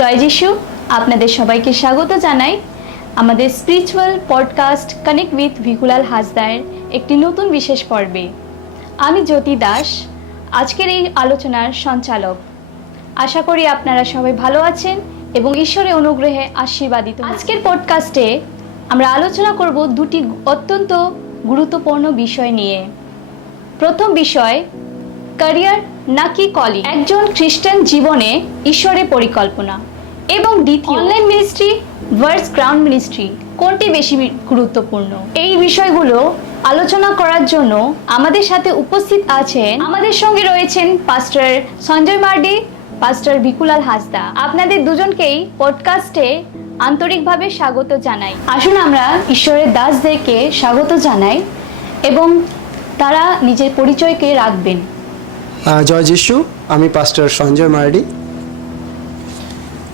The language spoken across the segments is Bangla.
জয় যিশু। আপনাদের সবাইকে স্বাগত জানাই আমাদের স্পিরিচুয়াল পডকাস্ট কানেক্ট উইথ ভিকুলাল হাসদায়ের একটি নতুন বিশেষ পর্বে। আমি জ্যোতি দাস, আজকের এই আলোচনার সঞ্চালক। আশা করি আপনারা সবাই ভালো আছেন এবং ঈশ্বরের অনুগ্রহে আশীর্বাদিত। আজকের পডকাস্টে আমরা আলোচনা করব দুটি অত্যন্ত গুরুত্বপূর্ণ বিষয় নিয়ে। প্রথম বিষয়, ক্যারিয়ার নাকি কলিং, একজন খ্রিস্টান জীবনে ঈশ্বরের পরিকল্পনা, এবং দ্বিতীয়, online ministry verse ground ministry, কোনটি বেশি গুরুত্বপূর্ণ। এই বিষয়গুলো আলোচনা করার জন্য আমাদের সাথে উপস্থিত আছেন, আমাদের সঙ্গে রয়েছেন পাস্টর সঞ্জয় মার্ডি, পাস্টর ভিকুলাল হাসদা। আপনাদের দুজনকেই পডকাস্টে আন্তরিকভাবে স্বাগত জানাই। আসুন আমরা ঈশ্বরের দাসদেরকে স্বাগত জানাই এবং তারা নিজের পরিচয়কে রাখবেন। জয় যিশু, আমি পাস্টর সঞ্জয় মার্ডি।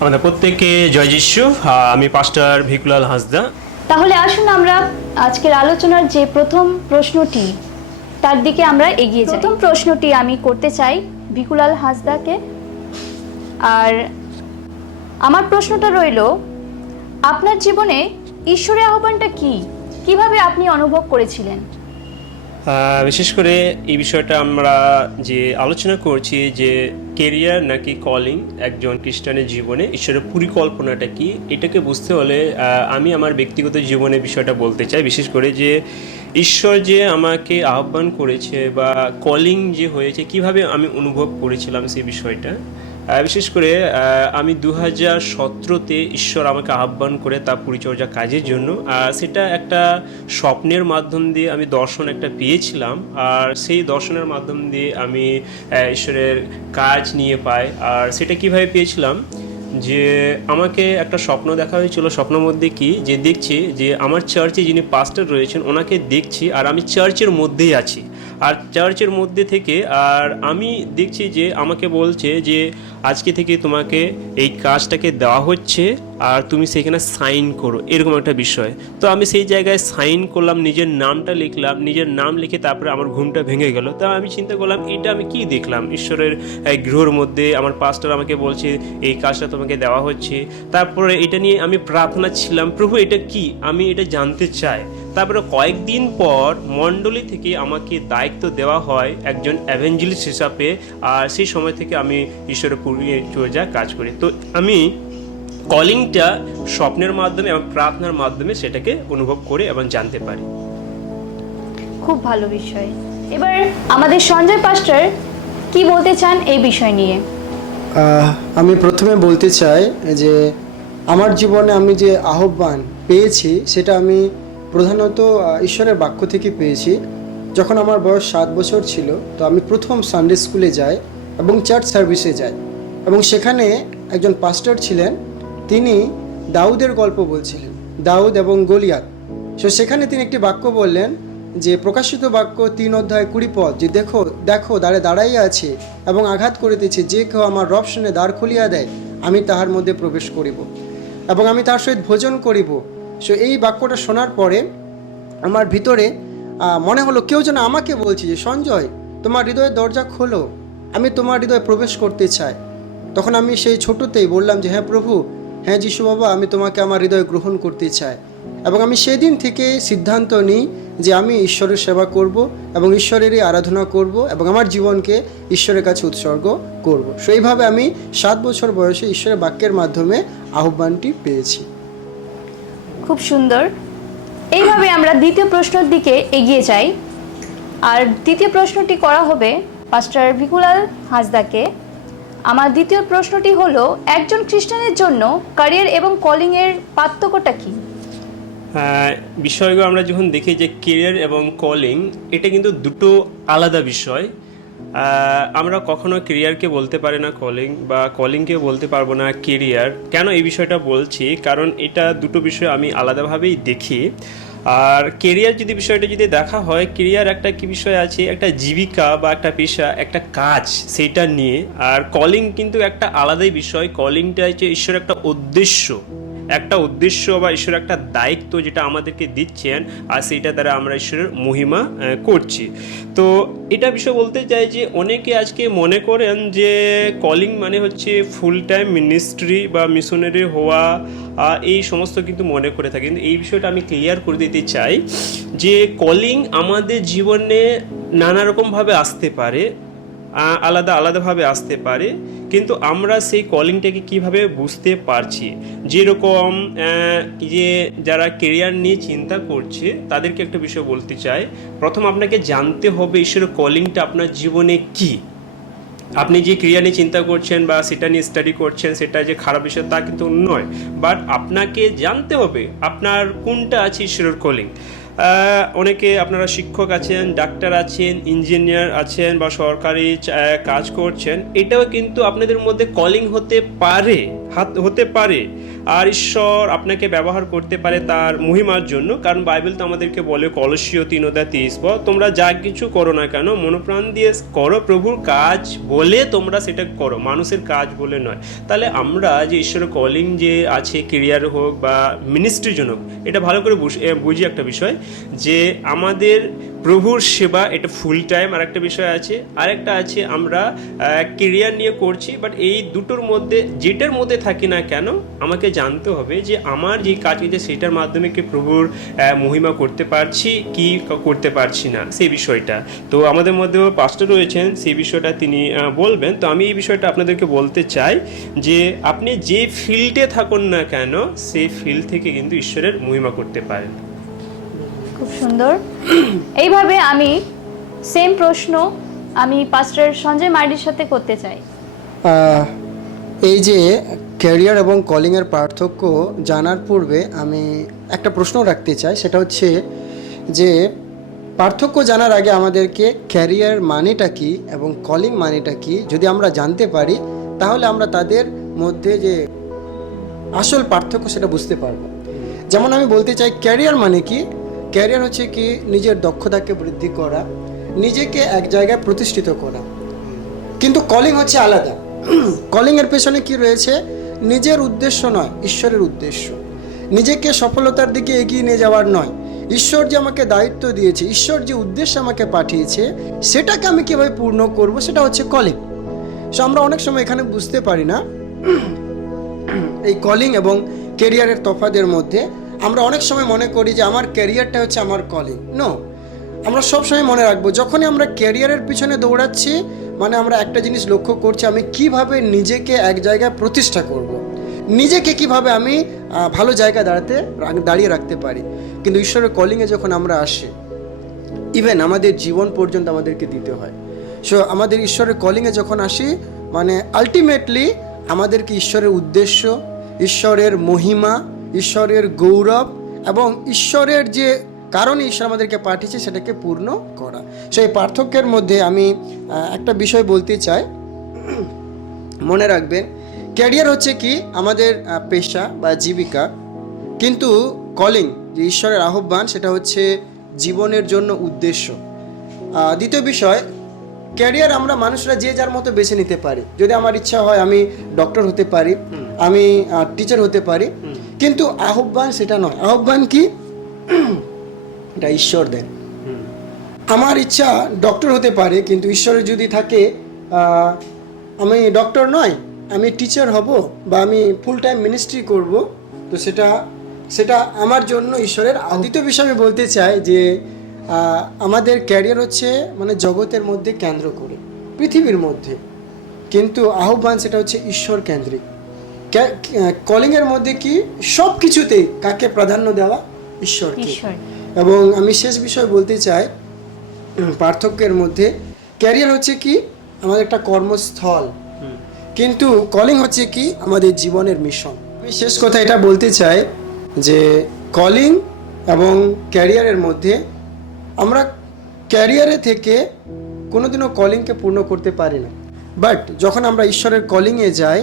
আমাদের প্রত্যেককে জয় যিশু, আমি পাস্টর ভিকুলাল হাসদা। তাহলে আসুন আমরা আজকের আলোচনার যে প্রথম প্রশ্নটি তার দিকে আমরা এগিয়ে যাই। প্রথম প্রশ্নটি আমি করতে চাই ভিকুলাল হাসদাকে। আর আমার প্রশ্নটা রইল, আপনার জীবনে ঈশ্বরের আহ্বানটা কি, কিভাবে আপনি অনুভব করেছিলেন? বিশেষ করে এই বিষয়টা আমরা যে আলোচনা করছি যে কেরিয়ার নাকি কলিং একজন খ্রিস্টানের জীবনে ঈশ্বরের পরিকল্পনাটা কি, এটাকে বুঝতে হলে আমি আমার ব্যক্তিগত জীবনে বিষয়টা বলতে চাই। বিশেষ করে যে ঈশ্বর যে আমাকে আহ্বান করেছে বা কলিং যে হয়েছে, কিভাবে আমি অনুভব করেছিলাম সেই বিষয়টা। বিশেষ করে আমি 2017-তে ঈশ্বর আমাকে আহ্বান করে তার পরিচর্যা কাজের জন্য, সেটা একটা স্বপ্নের মাধ্যম দিয়ে আমি দর্শন একটা পেয়েছিলাম। আর সেই দর্শনের মাধ্যম দিয়ে আমি ঈশ্বরের কাজ নিয়ে পাই। আর সেটা কিভাবে পেয়েছিলাম, যে আমাকে একটা স্বপ্ন দেখা হয়েছিল। স্বপ্নের মধ্যে কি যে দেখছি যে আমার চার্চে যিনি পাস্টর রয়েছেন ওনাকে দেখছি, আর আমি চার্চের মধ্যেই আছি। আর চার্চের মধ্যে থেকে আর আমি দেখছি যে আমাকে বলছে যে আজকে থেকে তোমাকে এই কাজটাকে দেওয়া হচ্ছে আর তুমি সেখানে সাইন করো, এরকম একটা বিষয়। তো আমি সেই জায়গায় সাইন করলাম, নিজের নামটা লিখলাম। নিজের নাম লিখে তারপরে আমার ঘুমটা ভেঙে গেল। তা আমি চিন্তা করলাম, এটা আমি কি দেখলাম ঈশ্বরের গৃহর মধ্যে। আমার পাস্টর আমাকে বলছে এই কাজটা তোমাকে দেওয়া হচ্ছে। তারপরে এটা নিয়ে আমি প্রার্থনা ছিলাম, প্রভু এটা কি, আমি এটা জানতে চাই। তারপরে কয়েকদিন পর মণ্ডলী থেকে আমাকে দায়িত্ব দেওয়া হয় একজন এভেঞ্জেলিস্ট হিসাবে। আর সেই সময় থেকে আমি ঈশ্বরের পরিচর্যা কাজ করি। তো আমি কলিংটা স্বপ্নের মাধ্যমে এবং প্রার্থনার মাধ্যমে সেটাকে অনুভব করে এবং জানতে পারি। খুব ভালো বিষয়। এবার আমাদের সঞ্জয় পাস্টর কি বলতে চান এই বিষয় নিয়ে? আমি প্রথমে বলতে চাই যে আমার জীবনে আমি যে আহ্বান পেয়েছি সেটা আমি প্রধানত ঈশ্বরের বাক্য থেকে পেয়েছি। যখন আমার বয়স 7 বছর ছিল, তো আমি প্রথম সানডে স্কুলে যাই এবং চার্চ সার্ভিসে যাই, এবং সেখানে একজন পাস্টর ছিলেন, তিনি দাউদের গল্প বলছিলেন, দাউদ এবং গলিয়াত। সেখানে তিনি একটি বাক্য বললেন যে প্রকাশিত বাক্য 3 অধ্যায় 20 পদ, যে দেখো দেখো দ্বারে দাঁড়াইয়া আছে এবং আঘাত করিতেছে, যে কেউ আমার রব শুনে দ্বার খুলিয়া দেয়, আমি তাহার মধ্যে প্রবেশ করিব এবং আমি তার সহিত ভোজন করিব। এই বাক্যটা শোনার পরে আমার ভিতরে মনে হলো কেউ যেন আমাকে বলছে যে সঞ্জয়, তোমার হৃদয়ের দরজা খোলো, আমি তোমার হৃদয়ে প্রবেশ করতে চাই। তখন আমি সেই ছোটোতেই বললাম যে হ্যাঁ প্রভু, হ্যাঁ যিশু বাবা, আমি তোমাকে আমার হৃদয়ে গ্রহণ করতে চাই। এবং আমি সেদিন থেকে সিদ্ধান্ত নিই যে আমি ঈশ্বরের সেবা করব এবং ঈশ্বরেরই আরাধনা করব এবং আমার জীবনকে ঈশ্বরের কাছে উৎসর্গ করব। সেইভাবে আমি 7 বছর বয়সে ঈশ্বরের বাক্যের মাধ্যমে আহ্বানটি পেয়েছি। খুব সুন্দর। এইভাবে আমরা দ্বিতীয় প্রশ্নের দিকে এগিয়ে যাই। আর দ্বিতীয় প্রশ্নটি করা হবে পাস্টর ভিকুলাল হাসদাকে। আমার দ্বিতীয় প্রশ্নটি হলো, একজন খ্রিস্টানের জন্য ক্যারিয়ার এবং কলিংয়ের পার্থক্যটা কি? বিষয়গুলো আমরা যখন দেখি যে কেরিয়ার এবং কলিং, এটা কিন্তু দুটো আলাদা বিষয়। আমরা কখনো কেরিয়ারকে বলতে পারি না কলিং, বা কলিংকে বলতে পারবো না কেরিয়ার। কেন এই বিষয়টা বলছি, কারণ এটা দুটো বিষয় আমি আলাদাভাবেই দেখি। আর কেরিয়ার বিষয়টা যদি দেখা হয়, কেরিয়ার একটা কি বিষয় আছে, একটা জীবিকা বা একটা পেশা, একটা কাজ, সেইটা নিয়ে। আর কলিং কিন্তু একটা আলাদাই বিষয়। কলিংটা হচ্ছে ঈশ্বরের একটা উদ্দেশ্য, একটা উদ্দেশ্য বা ঈশ্বরের একটা দায়িত্ব যেটা আমাদেরকে দিচ্ছেন, আর সেইটা দ্বারা আমরা ঈশ্বরের মহিমা করছি। তো এটা বিষয় বলতে চাই যে অনেকে আজকে মনে করেন যে কলিং মানে হচ্ছে ফুল টাইম মিনিস্ট্রি বা মিশনারি হওয়া, এই সমস্ত কিন্তু মনে করে থাকে। কিন্তু এই বিষয়টা আমি ক্লিয়ার করে দিতে চাই যে কলিং আমাদের জীবনে নানা রকমভাবে আসতে পারে, আলাদাভাবে আসতে পারে, কিন্তু আমরা সেই কলিংটাকে কিভাবে বুঝতে পারছি। যেরকম যে যারা কেরিয়ার নিয়ে চিন্তা করছে তাদেরকে একটা বিষয় বলতে চাই, প্রথম আপনাকে জানতে হবে ঈশ্বরের কলিংটা আপনার জীবনে কি। আপনি যে ক্রিয়া নিয়ে চিন্তা করছেন বা সেটা নিয়ে স্টাডি করছেন সেটা যে খারাপ বিষয় তা কিন্তু নয়, বাট আপনাকে জানতে হবে আপনার কোনটা আছে ঈশ্বরের কলিং। অনেকে আপনারা শিক্ষক আছেন, ডাক্তার আছেন, ইঞ্জিনিয়ার আছেন বা সরকারি কাজ করছেন, এটাও কিন্তু আপনাদের মধ্যে কলিং হতে পারে। আর ঈশ্বর আপনাকে ব্যবহার করতে পারে তার মহিমার জন্য, কারণ বাইবেল তো আমাদেরকে বলে কলসীয় 3:30 তোমরা যা কিছু করো না কেন মনোপ্রাণ দিয়ে করো প্রভুর কাজ বলে তোমরা সেটা করো, মানুষের কাজ বলে নয়। তাহলে আমরা যে ঈশ্বরের কলিং যে আছে ক্যারিয়ার হোক বা মিনিস্ট্রির জন্য, এটা ভালো করে বুঝি একটা বিষয় যে আমাদের প্রভুর সেবা এটা ফুল টাইম, আর একটা বিষয় আছে, আরেকটা আছে আমরা ক্যারিয়ার নিয়ে করছি। বাট এই দুটোর মধ্যে যেটার মধ্যে থাকি না কেন আমাকে জানতে হবে যে আমার যে কাজ আছে সেটার মাধ্যমে কি প্রভুর মহিমা করতে পারছি কি করতে পারছি না, সেই বিষয়টা। তো আমাদের মধ্যেও পাস্টর রয়েছেন, সেই বিষয়টা তিনি বলবেন। তো আমি এই বিষয়টা আপনাদেরকে বলতে চাই যে আপনি যে ফিল্ডে থাকুন না কেন সেই ফিল্ড থেকে কিন্তু ঈশ্বরের মহিমা করতে পারেন। খুব সুন্দর। এইভাবে আমি সেম প্রশ্ন আমি পাস্টর সঞ্জয় মার্ডির সাথে করতে চাই। এই যে ক্যারিয়ার এবং কলিংয়ের পার্থক্য জানার পূর্বে আমি একটা প্রশ্ন রাখতে চাই, সেটা হচ্ছে যে পার্থক্য জানার আগে আমাদেরকে ক্যারিয়ার মানেটা কি এবং কলিং মানেটা কি যদি আমরা জানতে পারি, তাহলে আমরা তাদের মধ্যে যে আসল পার্থক্য সেটা বুঝতে পারবো। যেমন আমি বলতে চাই ক্যারিয়ার মানে কি, ক্যারিয়ার হচ্ছে কি নিজের দক্ষতাকে বৃদ্ধি করা, নিজেকে এক জায়গায় প্রতিষ্ঠিত করা। কিন্তু কলিং হচ্ছে আলাদা। কলিংয়ের পেছনে কি রয়েছে? নিজের উদ্দেশ্য নয়, ঈশ্বরের উদ্দেশ্য। নিজেকে সফলতার দিকে এগিয়ে নিয়ে যাওয়ার নয়, ঈশ্বর যে আমাকে দায়িত্ব দিয়েছে, ঈশ্বর যে উদ্দেশ্যে আমাকে পাঠিয়েছে সেটাকে আমি কীভাবে পূর্ণ করব, সেটা হচ্ছে কলিং। সো আমরা অনেক সময় এখানে বুঝতে পারি না এই কলিং এবং ক্যারিয়ারের তফাতের মধ্যে। আমরা অনেক সময় মনে করি যে আমার ক্যারিয়ারটা হচ্ছে আমার কলিং। নো, আমরা সবসময় মনে রাখবো যখনই আমরা ক্যারিয়ারের পিছনে দৌড়াচ্ছি মানে আমরা একটা জিনিস লক্ষ্য করছি, আমি কিভাবে নিজেকে এক জায়গায় প্রতিষ্ঠা করব, নিজেকে কিভাবে আমি ভালো জায়গায় দাঁড়িয়ে রাখতে পারি। কিন্তু ঈশ্বরের কলিংয়ে যখন আমরা আসি, ইভেন আমাদের জীবন পর্যন্ত আমাদেরকে দিতে হয়। সো আমাদের ঈশ্বরের কলিংয়ে যখন আসি মানে আলটিমেটলি আমাদেরকে ঈশ্বরের উদ্দেশ্য, ঈশ্বরের মহিমা, ঈশ্বরের গৌরব এবং ঈশ্বরের যে কারণে ঈশ্বর আমাদেরকে পাঠিয়েছে সেটাকে পূর্ণ করা। সো এই পার্থক্যের মধ্যে আমি একটা বিষয় বলতে চাই, মনে রাখবেন ক্যারিয়ার হচ্ছে কি আমাদের পেশা বা জীবিকা, কিন্তু কলিং যে ঈশ্বরের আহ্বান সেটা হচ্ছে জীবনের জন্য উদ্দেশ্য। দ্বিতীয় বিষয়, ক্যারিয়ার আমরা মানুষরা যে যার মতো বেছে নিতে পারি। যদি আমার ইচ্ছা হয় আমি ডক্টর হতে পারি, আমি টিচার হতে পারি, কিন্তু আহ্বান সেটা নয়। আহ্বান কি? এটা ঈশ্বর দেন। আমার ইচ্ছা ডক্টর হতে পারে, কিন্তু ঈশ্বরের যদি থাকে আমি ডক্টর নয়, আমি টিচার হব বা আমি ফুল টাইম মিনিস্ট্রি করব, তো সেটা আমার জন্য ঈশ্বরের। দ্বিতীয় বিষয় আমি বলতে চাই যে আমাদের ক্যারিয়ার হচ্ছে মানে জগতের মধ্যে কেন্দ্র করে, পৃথিবীর মধ্যে, কিন্তু আহ্বান সেটা হচ্ছে ঈশ্বর কেন্দ্রিক। কলিংয়ের মধ্যে কি সব কিছুতেই কাকে প্রাধান্য দেওয়া? ঈশ্বরকে। এবং আমি শেষ বিষয় বলতে চাই পার্থক্যের মধ্যে, ক্যারিয়ার হচ্ছে কি আমাদের একটা কর্মস্থল, কিন্তু কলিং হচ্ছে কি আমাদের জীবনের মিশন। আমি শেষ কথা এটা বলতে চাই যে কলিং এবং ক্যারিয়ারের মধ্যে আমরা ক্যারিয়ারে থেকে কোনোদিনও কলিংকে পূর্ণ করতে পারি না, বাট যখন আমরা ঈশ্বরের কলিংয়ে যাই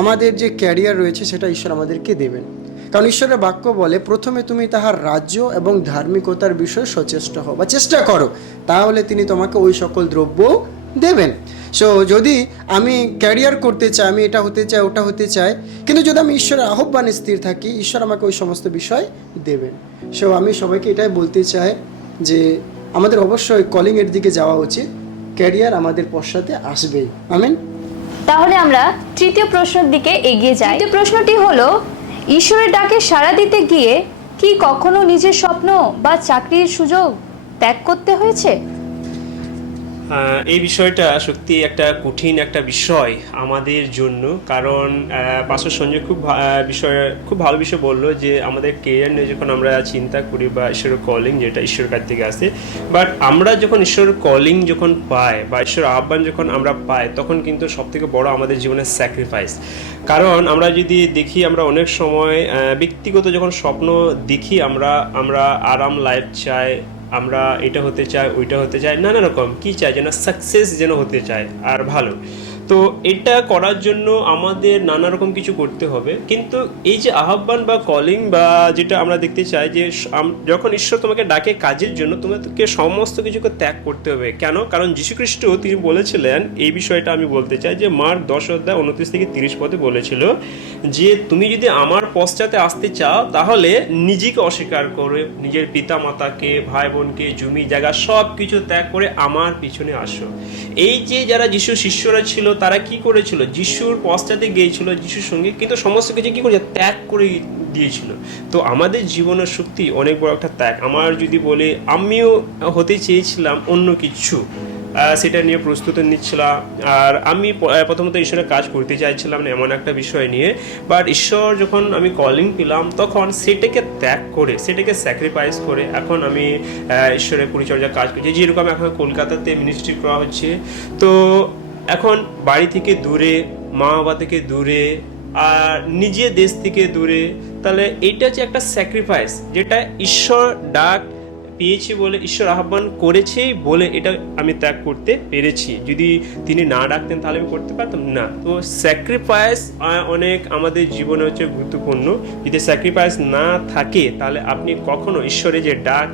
আমাদের যে ক্যারিয়ার রয়েছে সেটা ঈশ্বর আমাদেরকে দেবেন। কারণ ঈশ্বরের বাক্য বলে প্রথমে তুমি তাহার রাজ্য এবং ধার্মিকতার বিষয়ে সচেষ্ট হও বা চেষ্টা করো, তাহলে তিনি তোমাকে ওই সকল দ্রব্য দেবেন। সো যদি আমি ক্যারিয়ার করতে চাই, আমি এটা হতে চাই, ওটা হতে চাই, কিন্তু যদি আমি ঈশ্বরের আহ্বানে স্থির থাকি, ঈশ্বর আমাকে ওই সমস্ত বিষয় দেবেন। সো আমি সবাইকে এটাই বলতে চাই যে আমাদের অবশ্যই কলিংয়ের দিকে যাওয়া উচিত, ক্যারিয়ার আমাদের পশ্চাতে আসবেই। আমিন। তাহলে আমরা তৃতীয় প্রশ্নের দিকে এগিয়ে যাই। তৃতীয় প্রশ্নটি হলো, ঈশ্বরের ডাকে সাড়া দিতে গিয়ে কি কখনো নিজের স্বপ্ন বা চাকরির সুযোগ ত্যাগ করতে হয়েছে? এই বিষয়টা সত্যি একটা কঠিন একটা বিষয় আমাদের জন্য, কারণ পাস্টার সঞ্জয় খুব ভালো বিষয় বললো যে আমাদের কেরিয়ার নিয়ে যখন আমরা চিন্তা করি বা ঈশ্বরের কলিং যেটা ঈশ্বরের কাছ থেকে আসে, বাট আমরা যখন ঈশ্বরের কলিং যখন পাই বা ঈশ্বরের আহ্বান যখন আমরা পাই, তখন কিন্তু সবথেকে বড় আমাদের জীবনের স্যাক্রিফাইস। কারণ আমরা যদি দেখি, আমরা অনেক সময় ব্যক্তিগত যখন স্বপ্ন দেখি, আমরা আরাম লাইফ চাই, আমরা এটা হতে চাই, ওইটা হতে চাই, নানা রকম কি চাই যেন সাকসেস যেন হতে চাই আর ভালো। তো এটা করার জন্য আমাদের নানা রকম কিছু করতে হবে, কিন্তু এই যে আহ্বান বা কলিং বা যেটা আমরা দেখতে চাই যে যখন ঈশ্বর তোমাকে ডাকে কাজের জন্য, তোমাকে সমস্ত কিছুকে ত্যাগ করতে হবে। কেন? কারণ যীশুখ্রিস্ট তিনি বলেছিলেন, এই বিষয়টা আমি বলতে চাই যে মার্ক 10:29-30 পদে বলেছিল যে তুমি যদি আমার পশ্চাতে আসতে চাও তাহলে নিজেকে অস্বীকার করে, নিজের পিতা মাতাকে, ভাই বোনকে, জমি জায়গা সব কিছু ত্যাগ করে আমার পিছনে আসো। এই যে যারা যিশুর শিষ্যরা ছিল তারা কি করেছিল? যিশুর পশ্চাতে গিয়েছিল যিশুর সঙ্গে, কিন্তু সমস্ত কিছু কি করেছে? ত্যাগ করে দিয়েছিল। তো আমাদের জীবনের সত্যি অনেক বড় একটা ত্যাগ। আমার যদি বলি, আমিও হতে চেয়েছিলাম অন্য কিছু, সেটা নিয়ে প্রস্তুতি নিচ্ছিলাম, আর আমি প্রথমত ঈশ্বরের কাজ করতে চাইছিলাম না এমন একটা বিষয় নিয়ে, বাট ঈশ্বর যখন আমি কলিং পেলাম তখন সেটাকে ত্যাগ করে, সেটাকে স্যাক্রিফাইস করে এখন আমি ঈশ্বরের পরিচর্যা কাজ করছি। যেরকম এখন কলকাতাতে মিনিস্ট্রি করা হচ্ছে, তো এখন বাড়ি থেকে দূরে, মা বাবা থেকে দূরে, আর নিজের দেশ থেকে দূরে, তাহলে এইটা হচ্ছে একটা স্যাক্রিফাইস, যেটা ঈশ্বর ডাক পেয়েছি বলে, ঈশ্বর আহ্বান করেছেই বলে এটা আমি ত্যাগ করতে পেরেছি। যদি তিনি না ডাকতেন তাহলে আমি করতে পারতাম না। তো স্যাক্রিফাইস অনেক আমাদের জীবনে হচ্ছে গুরুত্বপূর্ণ। যদি স্যাক্রিফাইস না থাকে তাহলে আপনি কখনো ঈশ্বরের যে ডাক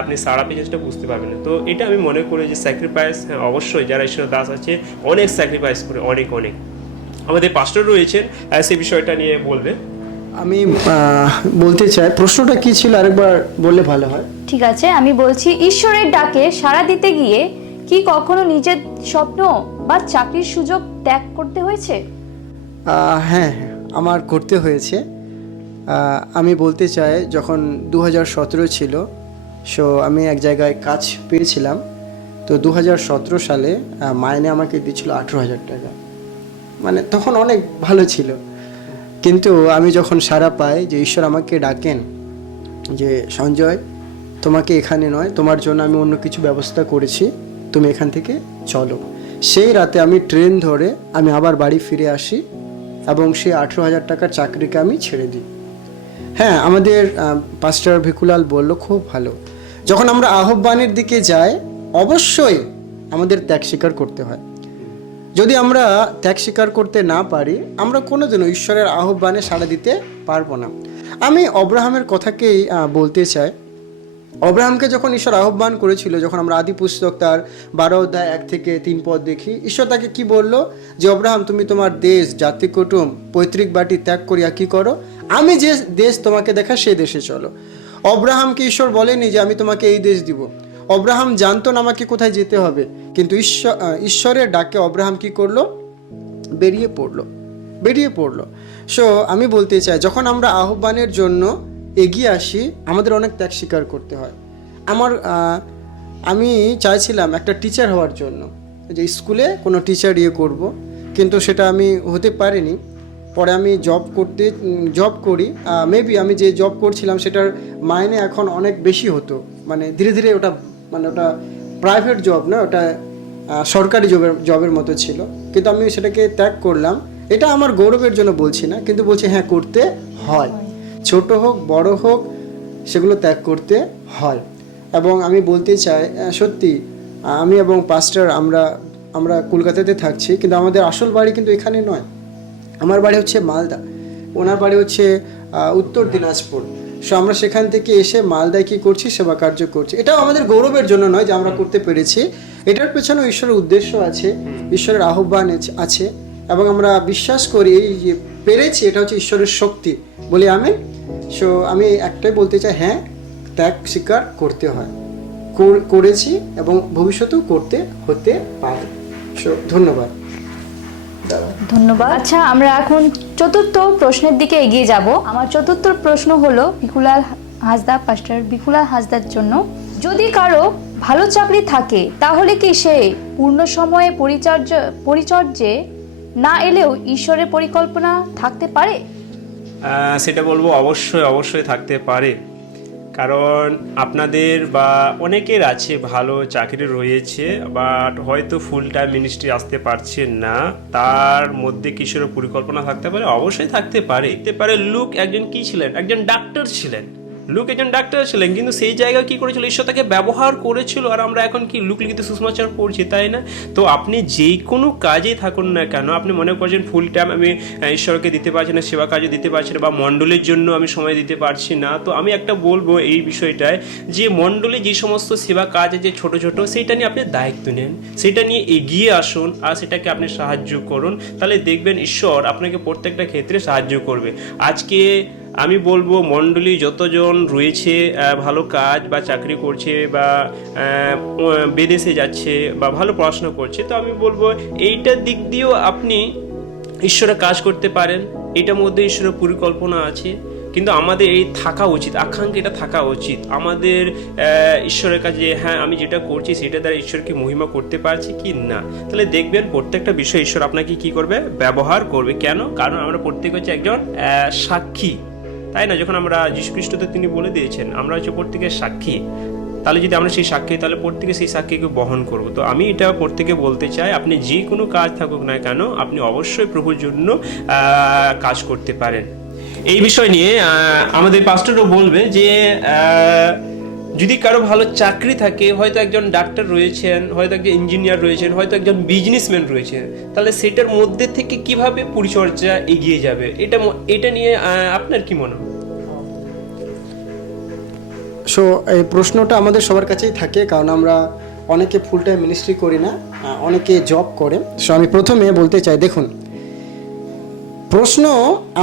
আপনি সারা পেয়েছেন বুঝতে পারবেন না। তো এটা আমি মনে করি যে স্যাক্রিফাইস, হ্যাঁ অবশ্যই যারা ঈশ্বরের দাস আছে অনেক স্যাক্রিফাইস করে, অনেক আমাদের পাস্টর রয়েছেন সেই বিষয়টা নিয়ে বলবে। আমি বলতে চাই, প্রশ্নটা কি ছিল আরেকবার বললে ভালো হয়। ঠিক আছে, আমি বলছি, ঈশ্বরের ডাকে সাড়া দিতে গিয়ে কি কখনো নিজের স্বপ্ন বা চাকরির সুযোগ ত্যাগ করতে হয়েছে? হ্যাঁ, আমার করতে হয়েছে। আমি বলতে চাই, যখন 2017 ছিল, সো আমি এক জায়গায় কাজ পেয়েছিলাম। তো 2017 সালে মাইনে আমাকে দিচ্ছিল 18,000 টাকা, মানে তখন অনেক ভালো ছিল। কিন্তু আমি যখন সাড়া পাই যে ঈশ্বর আমাকে ডাকেন যে সঞ্জয়, তোমাকে এখানে নয়, তোমার জন্য আমি অন্য কিছু ব্যবস্থা করেছি, তুমি এখান থেকে চলো, সেই রাতে আমি ট্রেন ধরে আমি আবার বাড়ি ফিরে আসি এবং সেই 18,000 টাকার চাকরিকে আমি ছেড়ে দিই। হ্যাঁ, আমাদের পাস্টার ভিকুলাল বলল খুব ভালো, যখন আমরা আহ্বানের দিকে যাই অবশ্যই আমাদের ত্যাগ স্বীকার করতে হয়। যদি আমরা ত্যাগ স্বীকার করতে না পারি, আমরা কোনোদিনও ঈশ্বরের আহ্বানে সাড়া দিতে পারবো না। আমি অব্রাহামের কথাকেই বলতে চাই। অব্রাহামকে যখন ঈশ্বর আহ্বান করেছিল, যখন আমরা আদি পুস্তক তার 12:1-3 পদ দেখি, ঈশ্বর তাকে কি বলল যে অব্রাহাম, তুমি তোমার দেশ, জাতি, কুটুম, পৈতৃক বাটি ত্যাগ করিয়া কি করো? আমি যে দেশ তোমাকে দেখা সেই দেশে চলো। অব্রাহামকে ঈশ্বর বলেনি যে আমি তোমাকে এই দেশ দিব। অব্রাহাম জানতো না আমাকে কোথায় যেতে হবে, কিন্তু ঈশ্বরের ডাকে অব্রাহাম কি করলো? বেরিয়ে পড়লো। সো আমি বলতে চাই, যখন আমরা আহ্বানের জন্য এগিয়ে আসি আমাদের অনেক ত্যাগ স্বীকার করতে হয়। আমি চাইছিলাম একটা টিচার হওয়ার জন্য, যে স্কুলে কোনো টিচার করব, কিন্তু সেটা আমি হতে পারিনি। পরে আমি জব করি, মেবি আমি যে জব করছিলাম সেটার মাইনে এখন অনেক বেশি হতো, মানে ধীরে ধীরে ওটা প্রাইভেট জব না, ওটা সরকারি জবের মতো ছিল, কিন্তু আমি সেটাকে ত্যাগ করলাম। এটা আমার গৌরবের জন্য বলছি না, কিন্তু বলছি হ্যাঁ, করতে হয়, ছোট হোক বড় হোক সেগুলো ত্যাগ করতে হয়। এবং আমি বলতে চাই, সত্যি আমি এবং পাস্টার আমরা কলকাতাতে থাকছি, কিন্তু আমাদের আসল বাড়ি কিন্তু এখানে নয়। আমার বাড়ি হচ্ছে মালদা, ওনার বাড়ি হচ্ছে উত্তর দিনাজপুর। সো আমরা সেখান থেকে এসে মালদায় কী করছি? সেবা কার্য করছি। এটাও আমাদের গৌরবের জন্য নয় যে আমরা করতে পেরেছি, এটার পেছনে ঈশ্বরের উদ্দেশ্য আছে, ঈশ্বরের আহ্বান আছে, এবং আমরা বিশ্বাস করি এই যে পেরেছি এটা হচ্ছে ঈশ্বরের শক্তি বলি আমি। সো আমি একটাই বলতে চাই, হ্যাঁ, ত্যাগ স্বীকার করতে হয়, করেছি এবং ভবিষ্যতেও করতে হতে পারে। সো ধন্যবাদ। ধন্যবাদ। আচ্ছা, আমরা এখন চতুর্থ প্রশ্নের দিকে এগিয়ে যাব। আমার চতুর্থ প্রশ্ন হলো ভিকুলাল হাসদা, পাস্টার ভিকুলাল হাসদার জন্য, যদি কারো ভালো চাকরি থাকে তাহলে কি সে পূর্ণ সময়ে পরিচর্যে না এলেও ঈশ্বরের পরিকল্পনা থাকতে পারে? সেটা বলবো অবশ্যই অবশ্যই থাকতে পারে। কারণ আপনাদের বা অনেকের আছে ভালো চাকরি রয়েছে, বাট হয়তো ফুল টাইম মিনিস্ট্রি আসতে পারছেন না, তার মধ্যে কিসের পরিকল্পনা থাকতে পারে? অবশ্যই থাকতে পারে। লুক একজন কি ছিলেন? একজন ডাক্তার ছিলেন। কিন্তু সেই জায়গায় কি করেছিল? ঈশ্বর তাকে ব্যবহার করেছিল। আর আমরা এখন কি লুক লিখিত সুসমাচার পড়ছি, তাই না? তো আপনি যে কোনো কাজেই থাকুন না কেন, আপনি মনে করছেন ফুল টাইম আমি ঈশ্বরকে দিতে পারছি না, সেবা কাজে দিতে পারছি না, বা মণ্ডলীর জন্য আমি সময় দিতে পারছি না, তো আমি একটা বলবো এই বিষয়টায় যে মণ্ডলী যে সমস্ত সেবা কাজ আছে ছোট ছোট, সেটা নিয়ে আপনি দায়িত্ব নেন, সেটা নিয়ে এগিয়ে আসুন, আর সেটাকে আপনি সাহায্য করুন। তাহলে দেখবেন ঈশ্বর আপনাকে প্রত্যেকটা ক্ষেত্রে সাহায্য করবে। আজকে আমি বলবো মণ্ডলী যতজন রয়েছে, ভালো কাজ বা চাকরি করছে বা বিদেশে যাচ্ছে বা ভালো পড়াশোনা করছে, তো আমি বলবো এইটার দিক দিয়েও আপনি ঈশ্বরের কাজ করতে পারেন। এটার মধ্যে ঈশ্বরের পরিকল্পনা আছে, কিন্তু আমাদের এই থাকা উচিত, আকাঙ্ক্ষা এটা থাকা উচিত আমাদের ঈশ্বরের কাছে, হ্যাঁ আমি যেটা করছি সেটা দ্বারা ঈশ্বরকে মহিমা করতে পারছি কি না। তাহলে দেখবেন প্রত্যেকটা বিষয় ঈশ্বর আপনাকে কি করবে? ব্যবহার করবে। কেন? কারণ আমরা প্রত্যেক হচ্ছে একজন সাক্ষী, তাই না? যখন আমরা যীশু খ্রিস্টতে তিনি বলে দিয়েছেন আমরা হচ্ছে প্রত্যেকের সাক্ষী, তাহলে যদি আমরা সেই সাক্ষী, তাহলে প্রত্যেকে সেই সাক্ষীকে বহন করবো। তো আমি এটা প্রত্যেকে বলতে চাই, আপনি যে কোনো কাজ থাকুক না কেন, আপনি অবশ্যই প্রভুর জন্য কাজ করতে পারেন। এই বিষয় নিয়ে আমাদের পাস্টরও বলবে যে যদি কারো ভালো চাকরি থাকে, হয়তো একজন ডাক্তার রয়েছেন, হয়তো একজন ইঞ্জিনিয়ার রয়েছেন, হয়তো একজন বিজনেসম্যান রয়েছেন, তাহলে সেটার মধ্যে থেকে কিভাবে পরিচর্যা এগিয়ে যাবে, এটা নিয়ে আপনার কি মনে হয়? সো এই প্রশ্নটা আমাদের সবার কাছেই থাকে, কারণ আমরা অনেকে ফুল টাইম মিনিস্ট্রি করি না, অনেকে জব করে। সো আমি প্রথমে বলতে চাই, দেখুন, প্রশ্ন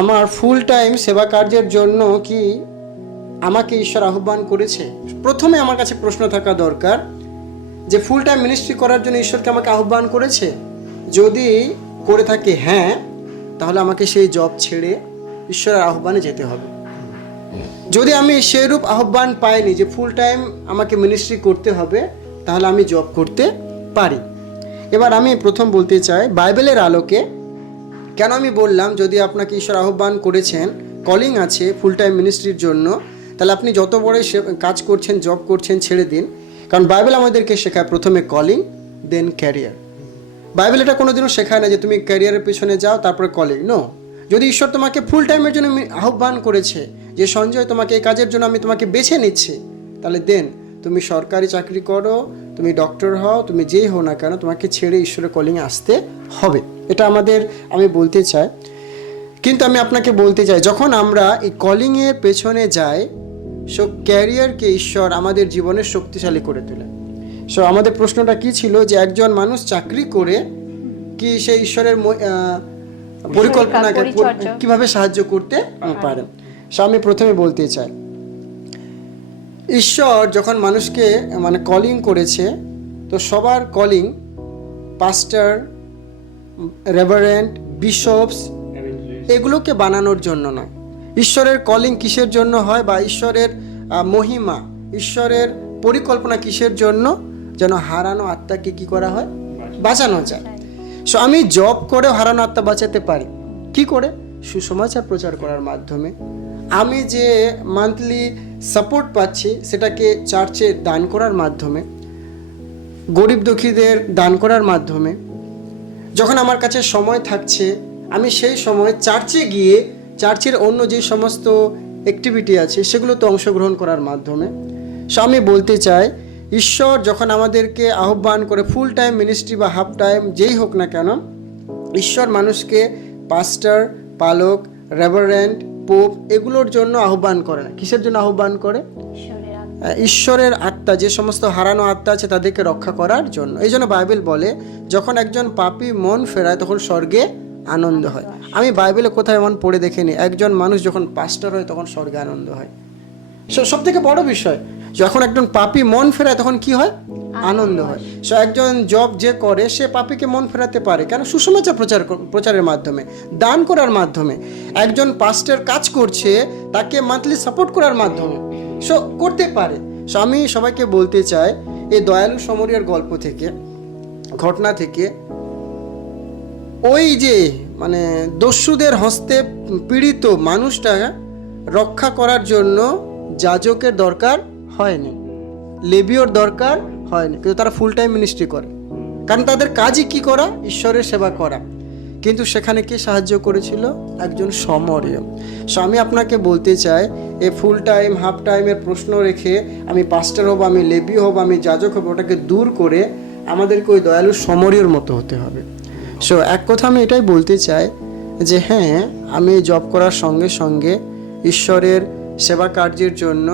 আমার ফুল টাইম সেবা কার্যের জন্য কি আমাকে ঈশ্বর আহ্বান করেছে? প্রথমে আমার কাছে প্রশ্ন থাকা দরকার যে ফুল টাইম মিনিস্ট্রি করার জন্য ঈশ্বরকে আমাকে আহ্বান করেছে। যদি করে থাকে হ্যাঁ, তাহলে আমাকে সেই জব ছেড়ে ঈশ্বরের আহ্বানে যেতে হবে। যদি আমি সেইরূপ আহ্বান পাইনি যে ফুল টাইম আমাকে মিনিস্ট্রি করতে হবে, তাহলে আমি জব করতে পারি। এবার আমি প্রথম বলতে চাই, বাইবেলের আলোকে কেন আমি বললাম যদি আপনাকে ঈশ্বর আহ্বান করেছেন, কলিং আছে ফুল টাইম মিনিস্ট্রির জন্য, তাহলে আপনি যত বড় কাজ করছেন, জব করছেন, ছেড়ে দিন। কারণ বাইবেল আমাদেরকে শেখায় প্রথমে কলিং, দেন ক্যারিয়ার। বাইবেল এটা কোনোদিনও শেখায় না যে তুমি ক্যারিয়ারের পিছনে যাও তারপরে কলিং। নো, যদি ঈশ্বর তোমাকে ফুল টাইমের জন্য আহ্বান করেছে যে সঞ্জয় তোমাকে এই কাজের জন্য আমি তোমাকে বেছে নিচ্ছি, তাহলে দেন তুমি সরকারি চাকরি করো, তুমি ডক্টর হও, তুমি যেই হও না কেন, তোমাকে ছেড়ে ঈশ্বরের কলিংয়ে আসতে হবে। এটা আমি বলতে চাই। কিন্তু আমি আপনাকে বলতে চাই, যখন আমরা এই কলিংয়ের পেছনে যাই, সো ক্যারিয়ারকে ঈশ্বর আমাদের জীবনে শক্তিশালী করে তোলে। সো আমাদের প্রশ্নটা কি ছিল যে একজন মানুষ চাকরি করে কি সে ঈশ্বরের পরিকল্পনাকে কিভাবে সাহায্য করতে পারে? সো আমি প্রথমে বলতে চাই, ঈশ্বর যখন মানুষকে কলিং করেছে, তো সবার কলিং পাস্টার, রেভারেন্ড, বিশপস এগুলোকে বানানোর জন্য নয়। ঈশ্বরের কলিং কিসের জন্য হয়, বা ঈশ্বরের মহিমা, ঈশ্বরের পরিকল্পনা কিসের জন্য? যেন হারানো আত্মাকে কি করা হয়? বাঁচানো যায়। সো আমি জব করে হারানো আত্মা বাঁচাতে পারি। কি করে? সুসমাচার প্রচার করার মাধ্যমে। আমি যে মান্থলি সাপোর্ট পাচ্ছি সেটাকে চার্চে দান করার মাধ্যমে, গরিব দুঃখীদের দান করার মাধ্যমে। যখন আমার কাছে সময় থাকছে, আমি সেই সময় চার্চে গিয়ে চার্চের অন্য যে সমস্ত অ্যাক্টিভিটি আছে সেগুলোতে অংশগ্রহণ করার মাধ্যমে। সো আমি বলতে চাই, ঈশ্বর যখন আমাদেরকে আহ্বান করে ফুল টাইম মিনিস্ট্রি বা হাফ টাইম যেই হোক না কেন, ঈশ্বর মানুষকে পাস্টার, পালক, রেভারেন্ড, পোপ এগুলোর জন্য আহ্বান করে না। কিসের জন্য আহ্বান করে? ঈশ্বরের আত্মা, যে সমস্ত হারানো আত্মা আছে তাদেরকে রক্ষা করার জন্য। এই জন্য বাইবেল বলে যখন একজন পাপী মন ফেরায় তখন স্বর্গে আনন্দ হয়। আমি বাইবেলে কোথায় এমন পড়ে দেখিনি একজন মানুষ যখন পাস্টার হয় তখন স্বর্গে আনন্দ হয়। সব থেকে বড় বিষয়, যখন একজন পাপী মন ফেরায় তখন কি হয়? আনন্দ হয়। একজন জব যে করে সে পাপীকে মন ফেরাতে পারে কেন? সুসমাচার প্রচারের মাধ্যমে, দান করার মাধ্যমে। একজন পাস্টার কাজ করছে তাকে মান্থলি সাপোর্ট করার মাধ্যমে করতে পারে। আমি সবাইকে বলতে চাই এই দয়ালু সমরিয়ার গল্প থেকে, ঘটনা থেকে, ওই যে মানে দস্যুদের হস্তে পীড়িত মানুষটা রক্ষা করার জন্য যাজকের দরকার হয়নি, লেবীয়র দরকার হয়নি, কিন্তু তারা ফুল টাইম মিনিস্ট্রি করে, কারণ তাদের কাজই কি করা? ঈশ্বরের সেবা করা। কিন্তু সেখানে কে সাহায্য করেছিল? একজন সমরীয়। আমি আপনাকে বলতে চাই এই ফুল টাইম হাফ টাইমের প্রশ্ন রেখে আমি পাস্টার হব, আমি লেবী হব, আমি যাজক হব, ওটাকে দূর করে আমাদেরকে ওই দয়ালু সমরীয়র মতো হতে হবে। এক কথা আমি এটাই বলতে চাই যে হ্যাঁ, আমি জব করার সঙ্গে সঙ্গে ঈশ্বরের সেবা কার্যের জন্য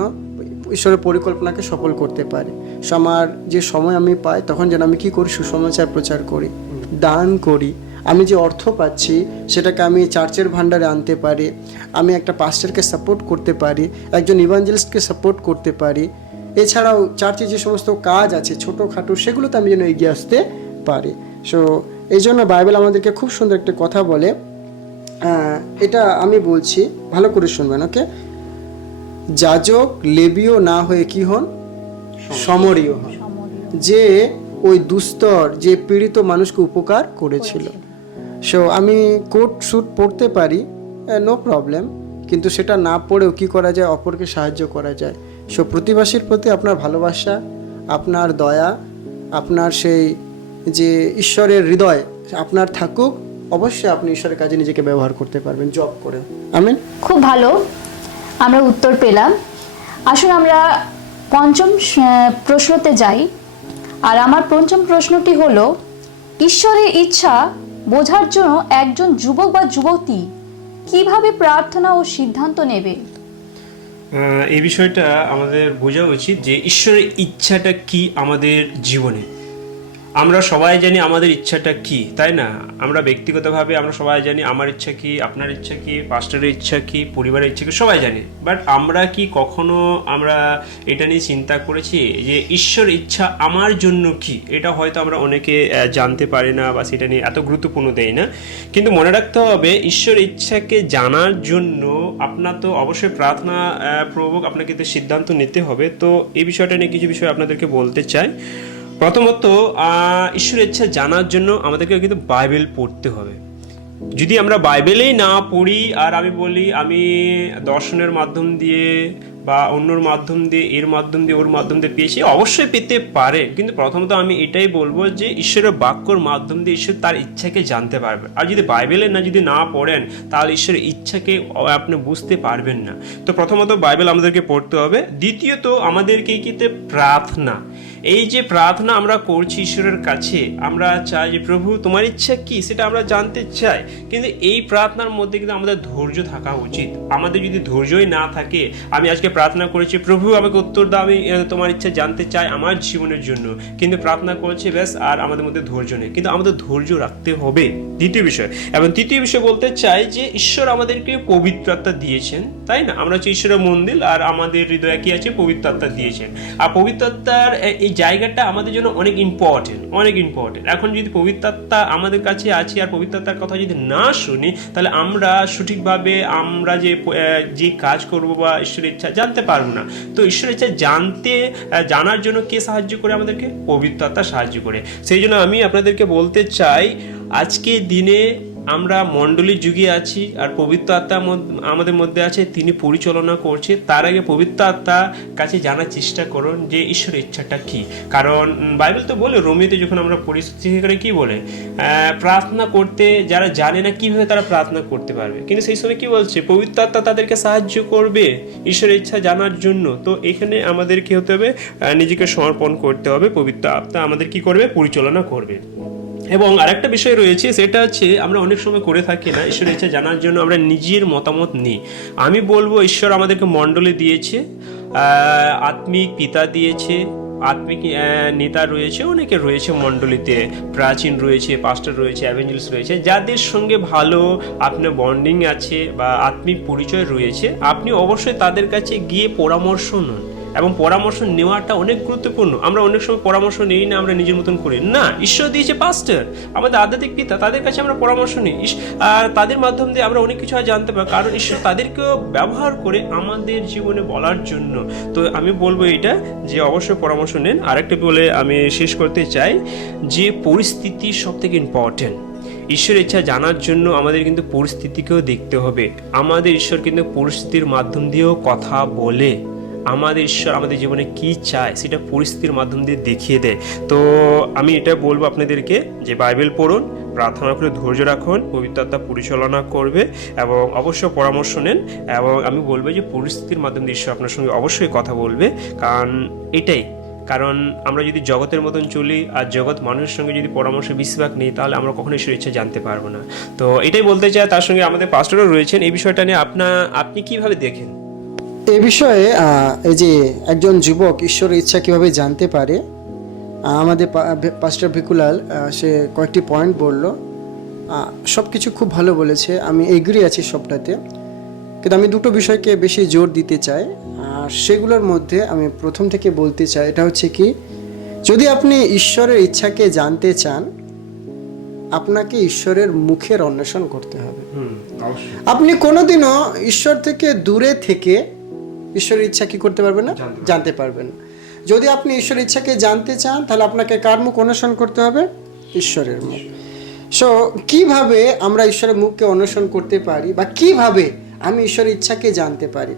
ঈশ্বরের পরিকল্পনাকে সফল করতে পারি। আমার যে সময় আমি পাই তখন যেন আমি কী করি? সুসমাচার প্রচার করি, দান করি। আমি যে অর্থ পাচ্ছি সেটাকে আমি চার্চের ভান্ডারে আনতে পারি, আমি একটা পাস্টারকে সাপোর্ট করতে পারি, একজন ইভাঞ্জেলিস্টকে সাপোর্ট করতে পারি। এছাড়াও চার্চে যে সমস্ত কাজ আছে ছোটোখাটো সেগুলোতে আমি যেন এগিয়ে আসতে পারি। এই জন্য বাইবেল আমাদেরকে খুব সুন্দর একটা কথা বলে, এটা আমি বলছি, ভালো করে শুনবেন, ওকে? যাজক লেবীয় না হয়ে কি হন? সমরীয় হন, যে ওই দুস্তর যে পীড়িত মানুষকে উপকার করেছিল। আমি কোট স্যুট পড়তে পারি, নো প্রবলেম, কিন্তু সেটা না পড়েও কি করা যায়? অপরকে সাহায্য করা যায়। প্রতিবাসীর প্রতি আপনার ভালোবাসা, আপনার দয়া, আপনার সেই যে ঈশ্বরের হৃদয় আপনার থাকুক, অবশ্যই আপনি ঈশ্বরের কাজে নিজেকে ব্যবহার করতে পারবেন জব করে। আমিন। খুব ভালো, আমরা উত্তর পেলাম। আসুন আমরা পঞ্চম প্রশ্নতে যাই। আর আমার পঞ্চম প্রশ্নটি হলো, ঈশ্বরের ইচ্ছা বোঝার জন্য একজন যুবক বা যুবতী কিভাবে প্রার্থনা ও সিদ্ধান্ত নেবে? এই বিষয়টা আমাদের বোঝা উচিত যে ঈশ্বরের ইচ্ছাটা কি আমাদের জীবনে। আমরা সবাই জানি আমাদের ইচ্ছাটা কি, তাই না? আমরা ব্যক্তিগতভাবে আমরা সবাই জানি আমার ইচ্ছা কি, আপনার ইচ্ছা কি, পাস্টারের ইচ্ছা কি, পরিবারের ইচ্ছা কি, সবাই জানি। বাট আমরা কি কখনো আমরা এটা নিয়ে চিন্তা করেছি যে ঈশ্বরের ইচ্ছা আমার জন্য কি? এটা হয়তো আমরা অনেকে জানতে পারি না বা সেটা নিয়ে এত গুরুত্বপূর্ণ দেই না। কিন্তু মনে রাখতে হবে ঈশ্বরের ইচ্ছাকে জানার জন্য আপনার তো অবশ্যই প্রার্থনা পূর্বক আপনাকে তো সিদ্ধান্ত নিতে হবে। তো এই বিষয়টা নিয়ে কিছু বিষয় আপনাদেরকে বলতে চাই। প্রথমত, ঈশ্বরের ইচ্ছা জানার জন্য আমাদেরকে কিন্তু বাইবেল পড়তে হবে। যদি আমরা বাইবেলেই না পড়ি আর আমি বলি আমি দর্শনের মাধ্যম দিয়ে বা অন্যর মাধ্যম দিয়ে, এর মাধ্যম দিয়ে, ওর মাধ্যম দিয়ে পেয়েছি, অবশ্যই পেতে পারে, কিন্তু প্রথমত আমি এটাই বলবো যে ঈশ্বরের বাক্যর মাধ্যম দিয়ে ঈশ্বর তার ইচ্ছাকে জানতে পারবে। আর যদি বাইবেলে যদি না পড়েন তাহলে ঈশ্বরের ইচ্ছাকে আপনি বুঝতে পারবেন না। তো প্রথমত বাইবেল আমাদেরকে পড়তে হবে। দ্বিতীয়ত আমাদেরকে কিতে প্রার্থনা, এই যে প্রার্থনা আমরা করছি ঈশ্বরের কাছে, আমরা চাই যে প্রভু তোমার ইচ্ছা কি সেটা আমরা জানতে চাই, কিন্তু এই প্রার্থনার মধ্যে কিন্তু আমাদের ধৈর্য থাকা উচিত। আমাদের যদি ধৈর্যই না থাকে, আমি আজকে প্রার্থনা করেছি প্রভু আমাকে উত্তর দাও, আমি তোমার ইচ্ছা জানতে চাই আমার জীবনের জন্য, কিন্তু প্রার্থনা করছি ব্যাস, আর আমাদের মধ্যে ধৈর্য নেই। কিন্তু আমাদের ধৈর্য রাখতে হবে, দ্বিতীয় বিষয়। এবং তৃতীয় বিষয় বলতে চাই যে ঈশ্বর আমাদেরকে পবিত্র আত্মা দিয়েছেন, তাই না? আমরা হচ্ছে ঈশ্বরের মন্দির, আর আমাদের হৃদয়ে কি আছে? পবিত্র আত্মা দিয়েছেন। আর পবিত্র আত্মার এই জায়গাটা আমাদের জন্য অনেক ইম্পর্টেন্ট, অনেক ইম্পর্টেন্ট। এখন যদি পবিত্র আত্মা আমাদের কাছে আছে আর পবিত্র আত্মার কথা যদি না শুনি, তাহলে আমরা সঠিকভাবে আমরা যে কাজ করব বা ঈশ্বরের ইচ্ছা জানতে পারবো না। তো ঈশ্বরের ইচ্ছা জানার জন্য কে সাহায্য করে আমাদেরকে? পবিত্র আত্মা সাহায্য করে। সেই জন্য আমি আপনাদেরকে বলতে চাই, আজকে দিনে আমরা মণ্ডলীর যুগে আছি আর পবিত্র আত্মা আমাদের মধ্যে আছে, তিনি পরিচালনা করছে। তার আগে পবিত্র আত্মার কাছে জানার চেষ্টা করুন যে ঈশ্বরের ইচ্ছাটা কি। কারণ বাইবেল তো বলে, রোমিওতে যখন আমরা পড়ি সেখানে কি বলে? প্রার্থনা করতে যারা জানে না কিভাবে তারা প্রার্থনা করতে পারবে, কিন্তু সেই সময় কি বলছে? পবিত্র আত্মা তাদেরকে সাহায্য করবে ঈশ্বরের ইচ্ছা জানার জন্য। তো এখানে আমাদের কি হতে হবে? নিজেকে সমর্পণ করতে হবে, পবিত্র আত্মা আমাদের কি করবে? পরিচালনা করবে। এবং আরেকটা বিষয় রয়েছে, সেটা হচ্ছে আমরা অনেক সময় করে থাকি না, ঈশ্বরের ইচ্ছা জানার জন্য আমরা নিজের মতামত নিই। আমি বলবো ঈশ্বর আমাদেরকে মণ্ডলী দিয়েছে, আত্মিক পিতা দিয়েছে, আত্মিক নেতা রয়েছে, অনেকে রয়েছে মণ্ডলীতে, প্রাচীন রয়েছে, পাস্টার রয়েছে, অ্যাভেঞ্জেলিস্ট রয়েছে, যাদের সঙ্গে ভালো আপনার বন্ডিং আছে বা আত্মিক পরিচয় রয়েছে, আপনি অবশ্যই তাদের কাছে গিয়ে পরামর্শ নিন। এবং পরামর্শ নেওয়াটা অনেক গুরুত্বপূর্ণ। আমরা অনেক সময় পরামর্শ নিই না, আমরা নিজের মতন করি না। ঈশ্বর দিয়েছে পাস্টার, আমাদের আধ্যাত্মিক পিতা, তাদের কাছে আমরা পরামর্শ নিই, আর তাদের মাধ্যম দিয়ে আমরা অনেক কিছু জানতে পারি, কারণ ঈশ্বর তাদেরকেও ব্যবহার করে আমাদের জীবনে বলার জন্য। তো আমি বলবো এটা যে অবশ্যই পরামর্শ নেন। আরেকটা বলে আমি শেষ করতে চাই যে পরিস্থিতি সব থেকে ইম্পর্টেন্ট। ঈশ্বরের ইচ্ছা জানার জন্য আমাদের কিন্তু পরিস্থিতিকেও দেখতে হবে। আমাদের ঈশ্বর কিন্তু পরিস্থিতির মাধ্যম দিয়েও কথা বলে। আমাদের ঈশ্বর আমাদের জীবনে কি চায় সেটা পরিস্থিতির মাধ্যম দিয়ে দেখিয়ে দেয়। তো আমি এটা বলবো আপনাদেরকে যে বাইবেল পড়ুন, প্রার্থনা করে ধৈর্য রাখুন, পবিত্র আত্মা পরিচালনা করবে এবং অবশ্যই পরামর্শ নেন। এবং আমি বলবো যে পরিস্থিতির মাধ্যম দিয়ে ঈশ্বর আপনার সঙ্গে অবশ্যই কথা বলবে, কারণ আমরা যদি জগতের মতন চলি আর জগৎ মানুষের সঙ্গে যদি পরামর্শ বেশিরভাগ নেই, তাহলে আমরা কখনো ঈশ্বরের ইচ্ছা জানতে পারবো না। তো এটাই বলতে চাই। তার সঙ্গে আমাদের পাস্টরও রয়েছেন, এই বিষয়টা নিয়ে আপনি কিভাবে দেখেন? এ বিষয়ে এই যে একজন যুবক ঈশ্বরের ইচ্ছা কিভাবে জানতে পারে, আমাদের পাস্টার ভিকুলাল সে কয়েকটি পয়েন্ট বলল, সব কিছু খুব ভালো বলেছে, আমি এগ্রি আছি সবটাতে। কিন্তু আমি দুটো বিষয়কে বেশি জোর দিতে চাই, আর সেগুলোর মধ্যে আমি প্রথম থেকে বলতে চাই, এটা হচ্ছে কি, যদি আপনি ঈশ্বরের ইচ্ছাকে জানতে চান, আপনাকে ঈশ্বরের মুখের অন্বেষণ করতে হবে। আপনি কোনোদিনও ঈশ্বর থেকে দূরে থেকে ঈশ্বরের ইচ্ছা কি করতে পারবেন না, জানতে পারবেন না। যদি আপনি ঈশ্বরের ইচ্ছাকে জানতে চান, তাহলে আপনাকে কার মুখ অন্বেষণ করতে হবে? ঈশ্বরের মুখ। সো কিভাবে আমরা ঈশ্বরের মুখকে অন্বেষণ করতে পারি, বা কিভাবে আমি ঈশ্বরের ইচ্ছাকে জানতে পারি?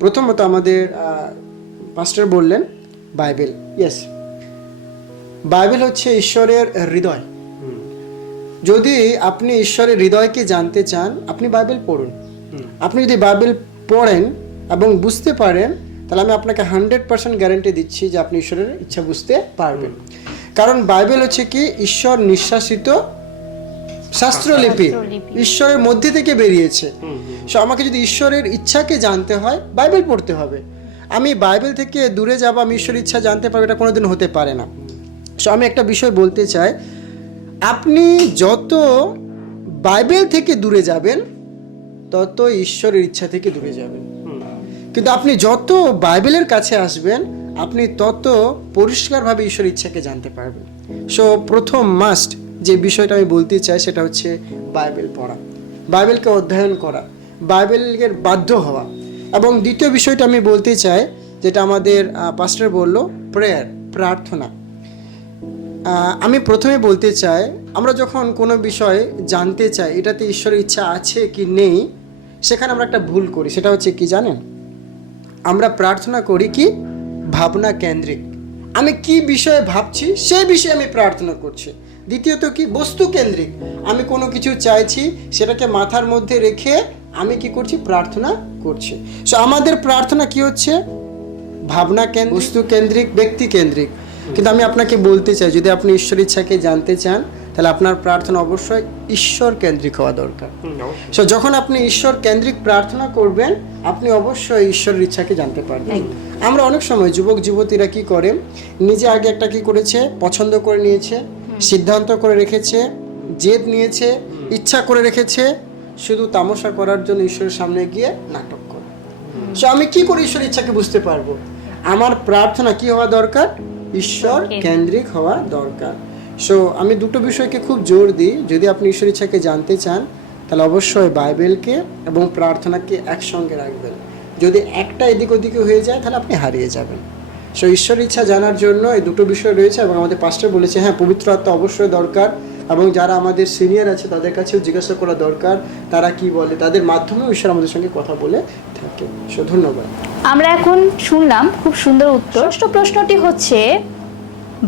প্রথমত আমাদের পাস্টার বললেন বাইবেল। ইয়েস, বাইবেল হচ্ছে ঈশ্বরের হৃদয়। যদি আপনি ঈশ্বরের হৃদয়কে জানতে চান, আপনি বাইবেল পড়ুন। আপনি যদি বাইবেল পড়েন এবং বুঝতে পারেন, তাহলে আমি আপনাকে 100% গ্যারান্টি দিচ্ছি যে আপনি ঈশ্বরের ইচ্ছা বুঝতে পারবেন। কারণ বাইবেল হচ্ছে কি, ঈশ্বর নিঃশ্বাসিত শাস্ত্রলিপি, ঈশ্বরের মধ্যে থেকে বেরিয়েছে। সো আমাকে যদি ঈশ্বরের ইচ্ছাকে জানতে হয়, বাইবেল পড়তে হবে। আমি বাইবেল থেকে দূরে যাব, আমি ঈশ্বরের ইচ্ছা জানতে পারবো, এটা কোনোদিন হতে পারে না। সো আমি একটা বিষয় বলতে চাই, আপনি যত বাইবেল থেকে দূরে যাবেন, তত ঈশ্বরের ইচ্ছা থেকে দূরে যাবেন। কিন্তু আপনি যত বাইবেলের কাছে আসবেন, আপনি তত পরিষ্কারভাবে ঈশ্বরের ইচ্ছাকে জানতে পারবেন। সো প্রথম মাস্ট যে বিষয়টা আমি বলতে চাই, সেটা হচ্ছে বাইবেল পড়া, বাইবেলকে অধ্যয়ন করা, বাইবেলের বাধ্য হওয়া। এবং দ্বিতীয় বিষয়টা আমি বলতে চাই, যেটা আমাদের পাস্টার বলল, প্রেয়ার, প্রার্থনা। আমি প্রথমে বলতে চাই, আমরা যখন কোনো বিষয় জানতে চাই এটাতে ঈশ্বরের ইচ্ছা আছে কি নেই, সেখানে আমরা একটা ভুল করি। সেটা হচ্ছে কি জানেন, আমরা প্রার্থনা করি কি ভাবনা কেন্দ্রিক। আমি কি বিষয়ে ভাবছি সেই বিষয়ে আমি প্রার্থনা করছি। দ্বিতীয়ত কি বস্তু কেন্দ্রিক, আমি কোনো কিছু চাইছি, সেটাকে মাথার মধ্যে রেখে আমি কি করছি, প্রার্থনা করছি। সো আমাদের প্রার্থনা কি হচ্ছে, ভাবনা কেন্দ্রিক, বস্তু কেন্দ্রিক, ব্যক্তি কেন্দ্রিক। কিন্তু আমি আপনাকে বলতে চাই, যদি আপনি ঈশ্বরের ইচ্ছাকে জানতে চান, তাহলে আপনার প্রার্থনা অবশ্যই ঈশ্বর কেন্দ্রিক হওয়া দরকার। সো যখন আপনি ঈশ্বর কেন্দ্রিক প্রার্থনা করবেন, আপনি অবশ্যই ঈশ্বরের ইচ্ছাকে জানতে পারবেন। আমরা অনেক সময় যুবক যুবতীরা কি করে, নিজে আগে একটা কি করেছে, পছন্দ করে নিয়েছে, সিদ্ধান্ত করে রেখেছে, জেদ নিয়েছে, ইচ্ছা করে রেখেছে, শুধু তামাশা করার জন্য ঈশ্বরের সামনে গিয়ে নাটক করে। সো আমি কি করে ঈশ্বরের ইচ্ছাকে বুঝতে পারবো? আমার প্রার্থনা কি হওয়া দরকার, ঈশ্বর কেন্দ্রিক হওয়া দরকার। সো আমি দুটো বিষয়কে খুব জোর দিই, যদি আপনি ঈশ্বরের ইচ্ছাকে জানতে চান, তাহলে অবশ্যই বাইবেলকে এবং প্রার্থনাকে একসঙ্গে রাখবেন। যদি একটা এদিক ওদিকে হয়ে যায়, তাহলে আপনি হারিয়ে যাবেন। সো ঈশ্বরের ইচ্ছা জানার জন্য এই দুটো বিষয় রয়েছে। এবং আমাদের পাস্টার বলেছে, হ্যাঁ, পবিত্র আত্মা অবশ্যই দরকার, এবং যারা আমাদের সিনিয়র আছে তাদের কাছেও জিজ্ঞাসা করা দরকার, তারা কি বলে, তাদের মাধ্যমেও ঈশ্বর আমাদের সঙ্গে কথা বলে থাকে। সো ধন্যবাদ। আমরা এখন শুনলাম খুব সুন্দর উত্তর। ষষ্ঠ প্রশ্নটি হচ্ছে,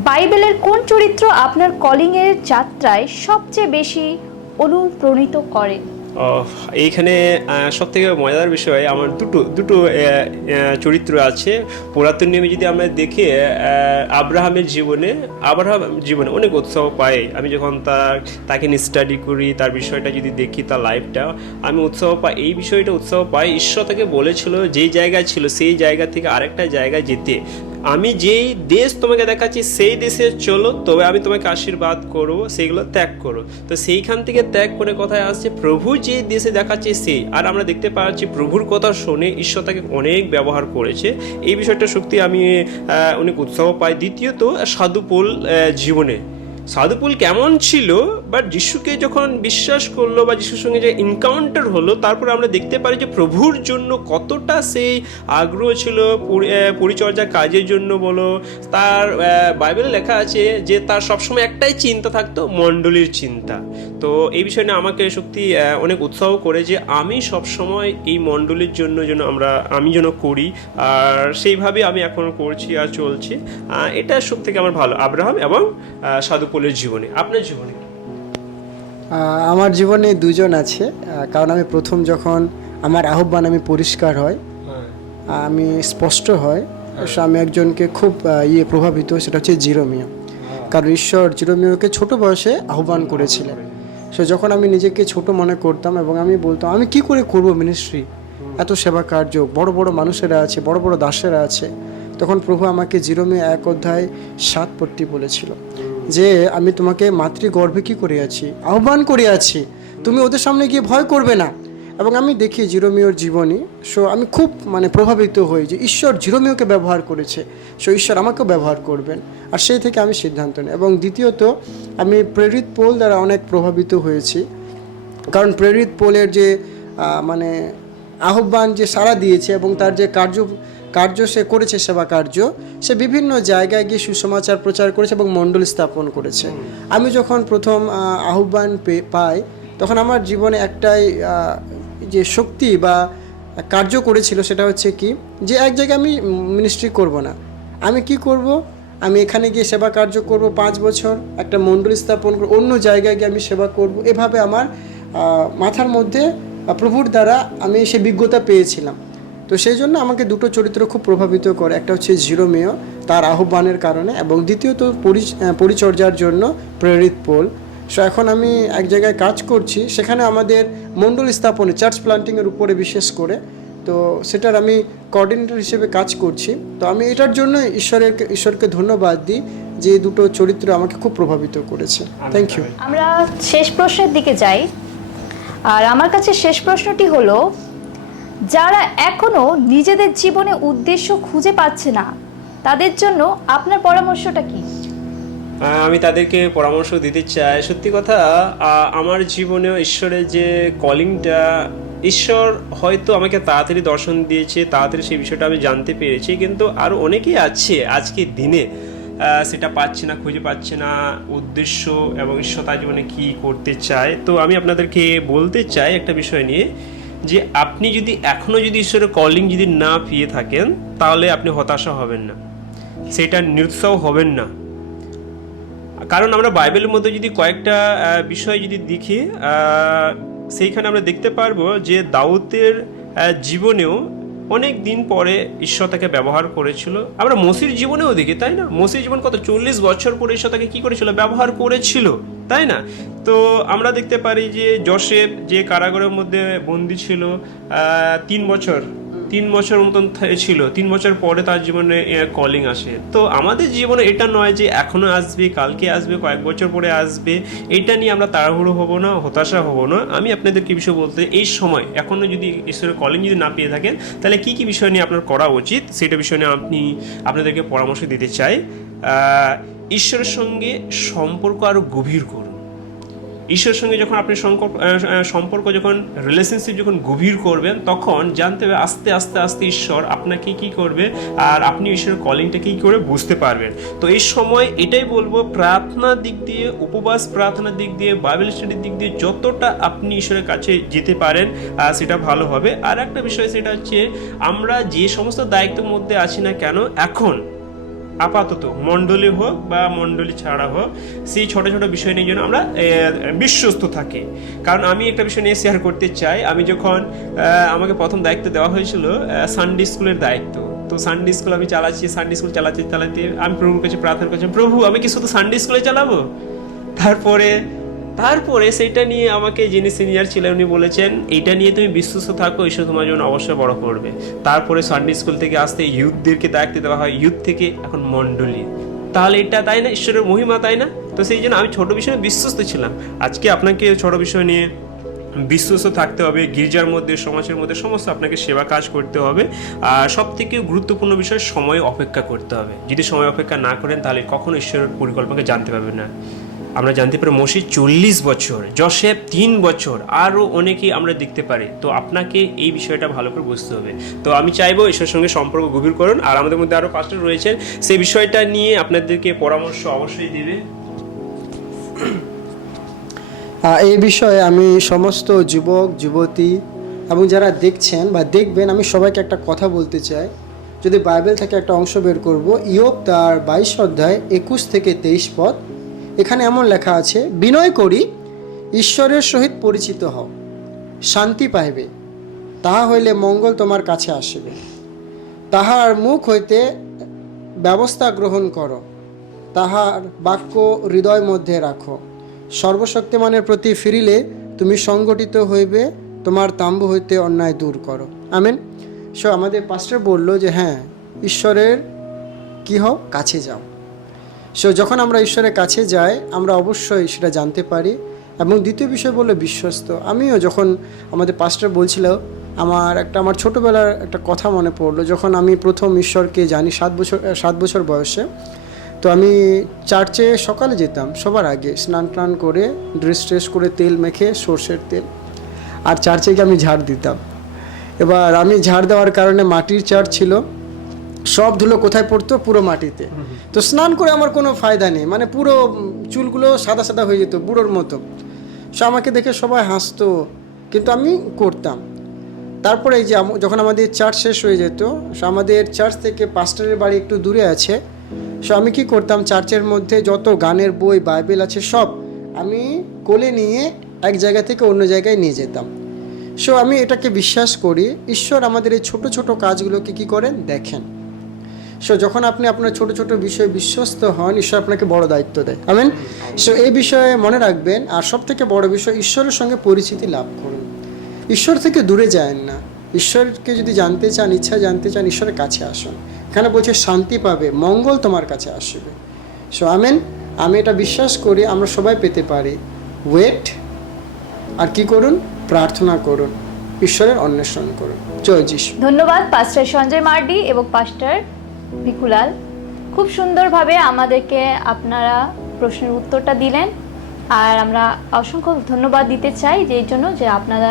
বাইবেলের কোন চরিত্র আপনার কলিংয়ের যাত্রায় সবচেয়ে বেশি অনুপ্রাণিত করে? এইখানে সব থেকে মজার বিষয় আমার দুটো চরিত্র আছে। পুরাতন নিয়মে যদি আমরা দেখি, আব্রাহামের জীবনে অনেক উৎসাহ পাই। আমি যখন তাকে স্টাডি করি, তার বিষয়টা যদি দেখি, তার লাইফটা, আমি উৎসাহ পাই। এই বিষয়টা উৎসাহ পাই, ঈশ্বর তাকে বলেছিল যেই জায়গায় ছিল সেই জায়গা থেকে আরেকটা জায়গায় যেতে। আমি যেই দেশ তোমাকে দেখাচ্ছি সেই দেশে চলো, তবে আমি তোমাকে আশীর্বাদ করবো, সেইগুলো ত্যাগ করো। তো সেইখান থেকে ত্যাগ করে কথায় আসছে প্রভু যে দেশে দেখাচ্ছে সেই। আর আমরা দেখতে পাচ্ছি প্রভুর কথা শুনে ঈশ্বর তাকে অনেক ব্যবহার করেছে। এই বিষয়টা সত্যি আমি অনেক উৎসাহ পাই। দ্বিতীয়ত সাধু পৌল জীবনে, সাধু পৌল কেমন ছিল, বাট যিশুকে যখন বিশ্বাস করলো বা যিশুর সঙ্গে যে এনকাউন্টার হলো, তারপর আমরা দেখতে পারি যে প্রভুর জন্য কতটা সেই আগ্রহ ছিল, পরিচর্যা কাজের জন্য বলো। তার বাইবেলে লেখা আছে যে তার সবসময় একটাই চিন্তা থাকতো, মণ্ডলীর চিন্তা। তো এই বিষয় নিয়ে আমাকে সত্যি অনেক উৎসাহ করে যে আমি সবসময় এই মণ্ডলীর জন্য আমি যেন করি, আর সেইভাবে আমি এখন করছি আর চলছি। এটা সব থেকে আমার ভালো আব্রাহাম এবং সাধু পৌলের জীবনে। আপনার জীবনে? আমার জীবনে দুজন আছে, কারণ আমি প্রথম যখন আমার আহ্বান আমি পরিষ্কার হয়, আমি স্পষ্ট হয়, আমি একজনকে খুব প্রভাবিত, সেটা হচ্ছে জিরোমিও। কারণ ঈশ্বর জিরোমিওকে ছোট বয়সে আহ্বান করেছিলেন। সে যখন আমি নিজেকে ছোট মনে করতাম এবং আমি বলতাম আমি কি করে করব মিনিস্ট্রি, এত সেবা কার্য, বড় বড় মানুষেরা আছে, বড় বড় দাসেরা আছে, তখন প্রভু আমাকে জিরোমিও 1:7 বলেছিল যে আমি তোমাকে মাতৃগর্ভে কি করে আছি, আহ্বান করে আছি, তুমি ওদের সামনে গিয়ে ভয় করবে না। এবং আমি দেখি জিরোমিওর জীবনী, আমি খুব প্রভাবিত হই যে ঈশ্বর জিরোমিওকে ব্যবহার করেছে, ঈশ্বর আমাকেও ব্যবহার করবেন। আর সেই থেকে আমি সিদ্ধান্ত নিই। এবং দ্বিতীয়ত আমি প্রেরিত পৌল দ্বারা অনেক প্রভাবিত হয়েছি, কারণ প্রেরিত পৌলের যে আহ্বান যে সাড়া দিয়েছে এবং তার যে কার্য সে করেছে, সেবা কার্য, সে বিভিন্ন জায়গায় গিয়ে সুসমাচার প্রচার করেছে এবং মণ্ডল স্থাপন করেছে। আমি যখন প্রথম আহ্বান পাই, তখন আমার জীবনে একটাই যে শক্তি বা কার্য করেছিল, সেটা হচ্ছে কি, যে এক জায়গায় আমি মিনিস্ট্রি করব না, আমি কি করব, আমি এখানে গিয়ে সেবা কার্য করব 5 বছর, একটা মণ্ডল স্থাপন করব, অন্য জায়গায় গিয়ে আমি সেবা করব। এভাবে আমার মাথার মধ্যে প্রভুর দ্বারা আমি সে বিজ্ঞতা পেয়েছিলাম। তো সেই জন্য আমাকে দুটো চরিত্র খুব প্রভাবিত করে, একটা হচ্ছে জিরোমিও তার আহ্বানের কারণে, এবং দ্বিতীয়ত পরিচর্যার জন্য প্রেরিত পৌল। এখন আমি এক জায়গায় কাজ করছি, সেখানে আমাদের মণ্ডল স্থাপনে, চার্চ প্লান্টিংয়ের উপরে বিশেষ করে, তো সেটার আমি কোঅর্ডিনেটর হিসেবে কাজ করছি। তো আমি এটার জন্য ঈশ্বরকে ধন্যবাদ দিই যে এই দুটো চরিত্র আমাকে খুব প্রভাবিত করেছে। Thank you. আমরা শেষ প্রশ্নের দিকে যাই। আর আমার কাছে শেষ প্রশ্নটি হলো, যারা এখনো নিজেদের জীবনে উদ্দেশ্য খুঁজে পাচ্ছে না, তাদের জন্য আপনার পরামর্শটা কি? আমি তাদেরকে পরামর্শ দিতে চাই, সত্যি কথা, আমার জীবনেও ঈশ্বরের যে কলিংটা, ঈশ্বর হয়তো আমাকে তাড়াতাড়ি দর্শন দিয়েছে, তাড়াতাড়ি সেই বিষয়টা আমি জানতে পেরেছি, কিন্তু আরও অনেকেই আছে আজকের দিনে সেটা পাচ্ছে না, খুঁজে পাচ্ছে না উদ্দেশ্য এবং ঈশ্বর তার জীবনে কী করতে চায়। তো আমি আপনাদেরকে বলতে চাই একটা বিষয় নিয়ে, যে আপনি যদি এখনও যদি ঈশ্বরের কলিং যদি না পেয়ে থাকেন, তাহলে আপনি হতাশা হবেন না, সেটা নিরুৎসাহ হবেন না। কারণ আমরা বাইবেলের মধ্যে যদি কয়েকটা বিষয় যদি দেখি, সেইখানে আমরা দেখতে পারবো যে দাউদের জীবনেও অনেক দিন পরে ঈশ্বর তাকে ব্যবহার করেছিল। আমরা মোশির জীবনেও দেখি, তাই না? মোশির জীবন কত 40 বছর পরে ঈশ্বর তাকে কী করেছিল, ব্যবহার করেছিল, তাই না? তো আমরা দেখতে পারি যে যোসেফ যে কারাগারের মধ্যে বন্দি ছিল 3 বছর মতন ছিল, 3 বছর পরে তার জীবনে কলিং আসে। তো আমাদের জীবনে এটা নয় যে এখনো আসবে, কালকে আসবে, কয়েক বছর পরে আসবে, এটা নিয়ে আমরা তাড়াহুড়ো হব না, হতাশা হব না। আমি আপনাদের কি বিষয় বলতে, এই সময় এখনো যদি ঈশ্বরের কলিং যদি না পেয়ে থাকেন, তাহলে কি কি বিষয় নিয়ে আপনার করা উচিত, সেটা বিষয় নিয়ে আপনাদেরকে পরামর্শ দিতে চাই। ঈশ্বরের সঙ্গে সম্পর্ক আরও গভীর করুন। ঈশ্বরের সঙ্গে যখন আপনি সম্পর্ক যখন রিলেশনশিপ যখন গভীর করবেন, তখন জানতে হবে আস্তে আস্তে আস্তে ঈশ্বর আপনাকে কি করবে, আর আপনি ঈশ্বরের কলিংটা কী করে বুঝতে পারবেন। তো এই সময় এটাই বলবো, প্রার্থনার দিক দিয়ে, উপবাস প্রার্থনার দিক দিয়ে, বাইবেল স্টাডির দিক দিয়ে যতটা আপনি ঈশ্বরের কাছে যেতে পারেন সেটা ভালো হবে। আর একটা বিষয়, সেটা হচ্ছে আমরা যে সমস্ত দায়িত্বের মধ্যে আছি না কেন, এখন আপাতত মণ্ডলী হোক বা মণ্ডলী ছাড়া হোক, সেই ছোট ছোট বিষয় নিয়ে যেন আমরা বিশ্বস্ত থাকি। কারণ আমি একটা বিষয় নিয়ে শেয়ার করতে চাই। আমি যখন আমাকে প্রথম দায়িত্ব দেওয়া হয়েছিল সানডে স্কুলের দায়িত্ব, তো সানডে স্কুল আমি চালাচ্ছি, সানডে স্কুল চালাতে চালাতে আমি প্রভুর কাছে প্রার্থনা করছি, প্রভু আমি কি শুধু সানডে স্কুলে চালাবো? তারপরে সেইটা নিয়ে আমাকে যিনি সিনিয়র ছিলেন উনি বলেছেন, এইটা নিয়ে তুমি বিশ্বস্ত থাকো, ঈশ্বর তোমার জন্য অবশ্যই বড় করবে। তারপরে সানডে স্কুল থেকে আসতে ইউথদেরকে দায়িত্ব দেওয়া হয়, ইউথ থেকে এখন মণ্ডলী। তাহলে এটা তাই না, ঈশ্বরের মহিমা, তাই না? তো সেই জন্য আমি ছোট বিষয়ে বিশ্বস্ত ছিলাম। আজকে আপনাকে ছোট বিষয় নিয়ে বিশ্বস্ত থাকতে হবে। গির্জার মধ্যে, সমাজের মধ্যে সমস্ত আপনাকে সেবা কাজ করতে হবে। আর সব থেকে গুরুত্বপূর্ণ বিষয়, সময় অপেক্ষা করতে হবে। যদি সময় অপেক্ষা না করেন তাহলে কখনো ঈশ্বরের পরিকল্পনাকে জানতে পারবেন না। আমরা জানতে পারি মসি 40 বছর, জোসেফ 3 বছর, আরও অনেকেই আমরা দেখতে পারি। তো আপনাকে এই বিষয়টা ভালো করে বুঝতে হবে। তো আমি চাইবো ঈশ্বরের সঙ্গে সম্পর্ক গভীর করুন। আর আমাদের মধ্যে আরও পাস্টর রয়েছেন, সেই বিষয়টা নিয়ে আপনাদেরকে পরামর্শ অবশ্যই দেবে। এই বিষয়ে আমি সমস্ত যুবক যুবতী এবং যারা দেখছেন বা দেখবেন, আমি সবাইকে একটা কথা বলতে চাই। যদি বাইবেল থেকে একটা অংশ বের করব, ইয়োব তার 22 অধ্যায় 21 থেকে 23 পদ, এখানে এমন লেখা আছে, বিনয় করি ঈশ্বরের সহিত পরিচিত হও, শান্তি পাইবে, তাহা হইলে মঙ্গল তোমার কাছে আসিবে। তাহার মুখ হইতে ব্যবস্থা গ্রহণ করো, তাহার বাক্য হৃদয় মধ্যে রাখো। সর্বশক্তিমানের প্রতি ফিরিলে তুমি সংগঠিত হইবে, তোমার তাম্বু হইতে অন্যায় দূর করো। আমেন। সো আমাদের পাস্টার বললো যে হ্যাঁ, ঈশ্বরের কি হও, কাছে যাও। সো যখন আমরা ঈশ্বরের কাছে যাই আমরা অবশ্যই সেটা জানতে পারি। এবং দ্বিতীয় বিষয় বললো বিশ্বস্ত। আমিও যখন আমাদের পাস্টার বলছিল, আমার ছোটোবেলার একটা কথা মনে পড়লো। যখন আমি প্রথম ঈশ্বরকে জানি 7 বছর বয়সে, তো আমি চার্চে সকালে যেতাম, সবার আগে স্নান টান করে ড্রেস করে তেল মেখে, সর্ষের তেল, আর চার্চে গিয়ে আমি ঝাড় দিতাম। এবার আমি ঝাড় দেওয়ার কারণে মাটির চার্চ ছিল, সব ধুলো কোথায় পড়তো, পুরো মাটিতে। তো স্নান করে আমার কোনো ফায়দা নেই, মানে পুরো চুলগুলো সাদা সাদা হয়ে যেত বুড়োর মতো। সো আমাকে দেখে সবাই হাসতো, কিন্তু আমি করতাম। তারপরে এই যে যখন আমাদের চার্চ শেষ হয়ে যেত, সো আমাদের চার্চ থেকে পাস্টারের বাড়ি একটু দূরে আছে। সো আমি কি করতাম, চার্চের মধ্যে যত গানের বই বাইবেল আছে সব আমি কোলে নিয়ে এক জায়গা থেকে অন্য জায়গায় নিয়ে যেতাম। সো আমি এটাকে বিশ্বাস করি, ঈশ্বর আমাদের এই ছোট ছোট কাজগুলোকে কি করেন, দেখেন। সো যখন আপনি আপনার ছোট ছোট বিষয়ে বিশ্বস্ত হন, ঈশ্বর আপনাকে বড় দায়িত্ব দেয়। আমেন। সো এই বিষয়ে মনে রাখবেন। আর সব থেকে বড় বিষয়, ঈশ্বরের সঙ্গে পরিচিতি লাভ করুন। ঈশ্বর থেকে দূরে যায়েন না। ঈশ্বরকে যদি জানতে চান, ইচ্ছা জানতে চান, ঈশ্বরের কাছে আসুন। এখানে বলছে শান্তি পাবে, মঙ্গল তোমার কাছে আসবে। So amen. আমি এটা বিশ্বাস করি আমরা সবাই পেতে পারি। ওয়েট আর কি করুন, প্রার্থনা করুন, ঈশ্বরের অন্বেষণ করুন। জয় যিশু। ধন্যবাদ পাস্টার সঞ্জয় মার্ডি এবং পাস্টার ভিকুলাল। খুব সুন্দরভাবে আমাদেরকে আপনারা প্রশ্নের উত্তরটা দিলেন। আর আমরা অসংখ্য ধন্যবাদ দিতে চাই যে এই জন্য যে আপনারা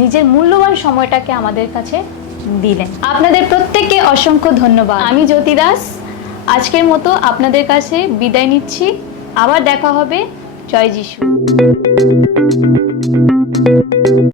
নিজের মূল্যবান সময়টাকে আমাদের কাছে দিলেন। আপনাদের প্রত্যেককে অসংখ্য ধন্যবাদ। আমি জ্যোতি দাস আজকের মতো আপনাদের কাছে বিদায় নিচ্ছি। আবার দেখা হবে। জয় যিশু।